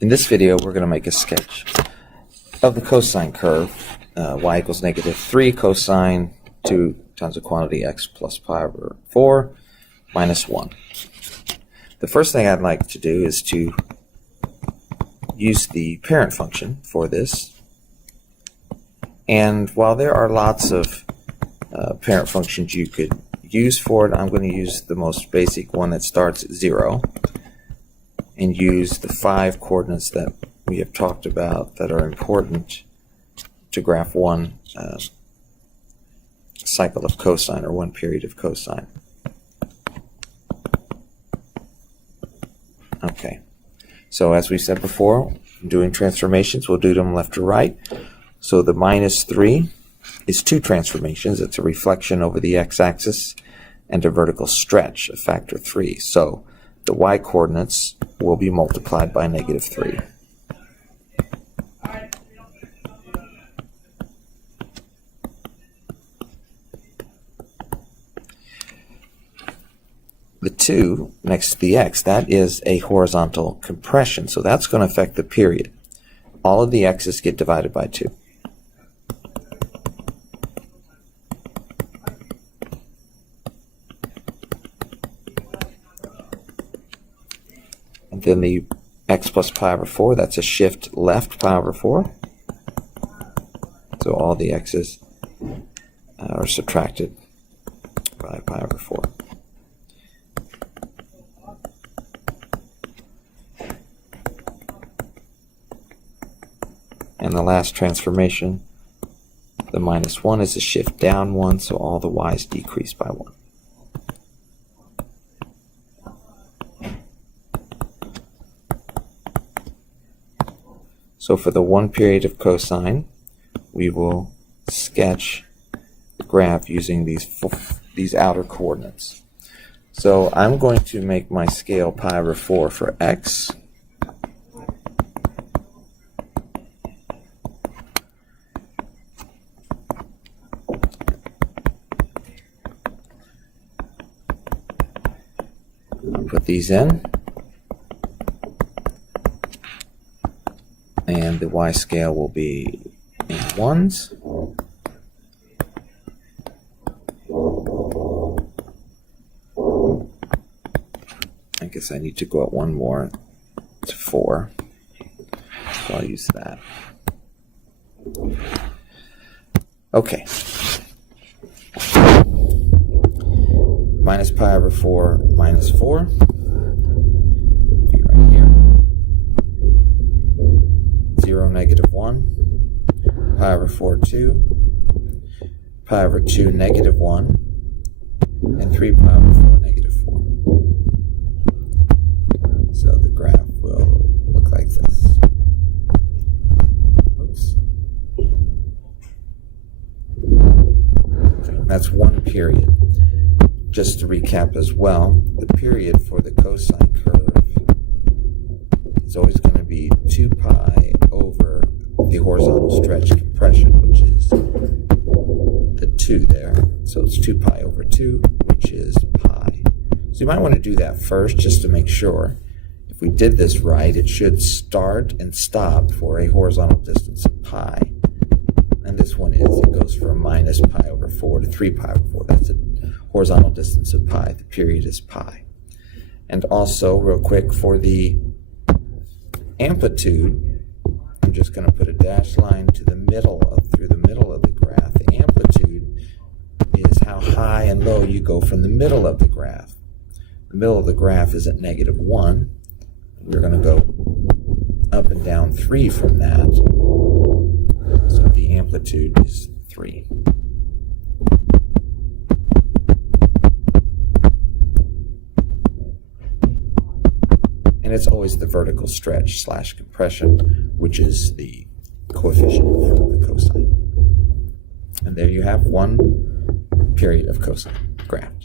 In this video, we're going to make a sketch of the cosine curve, y equals -3 cosine 2 times the quantity x plus pi over 4 minus 1. The first thing I'd like to do is to use the parent function for this. And while there are lots of parent functions you could use for it, I'm going to use the most basic one that starts at 0 and use the 5 coordinates that we have talked about that are important to graph one cycle of cosine, or one period of cosine. Okay, so as we said before, doing transformations, we'll do them left to right. So the -3 is 2 transformations. It's a reflection over the x-axis and a vertical stretch, a factor 3. So the y-coordinates will be multiplied by -3. The 2 next to the x, that is a horizontal compression, so that's going to affect the period. All of the x's get divided by 2. And then the x plus pi over 4, that's a shift left pi over 4. So all the x's are subtracted by pi over 4. And the last transformation, the -1, is a shift down 1, so all the y's decrease by 1. So for the one period of cosine, we will sketch the graph using these outer coordinates. So I'm going to make my scale pi over 4 for x. Put these in, and the y scale will be in 1s. I guess I need to go up one more to 4, so I'll use that. Okay. Minus pi over 4 minus 4. Be right here. 0, -1. Pi over 4, 2. Pi over 2, -1. And 3 pi over 4, -4. So the graph will look like this. Oops. That's one period. Just to recap as well, the period for the cosine curve is always going to be 2 pi over the horizontal stretch compression, which is the 2 there. So it's 2 pi over 2, which is pi. So you might want to do that first just to make sure. If we did this right, it should start and stop for a horizontal distance of pi. And this one it goes from minus pi over 4 to 3 pi over 4. That's a horizontal distance of pi. The period is pi. And also, real quick, for the amplitude, I'm just going to put a dashed line to the middle through the middle of the graph. The amplitude is how high and low you go from the middle of the graph. The middle of the graph is at -1. We're going to go up and down 3 from that. So the amplitude is 3. And it's always the vertical stretch / compression, which is the coefficient for the cosine. And there you have one period of cosine graphed.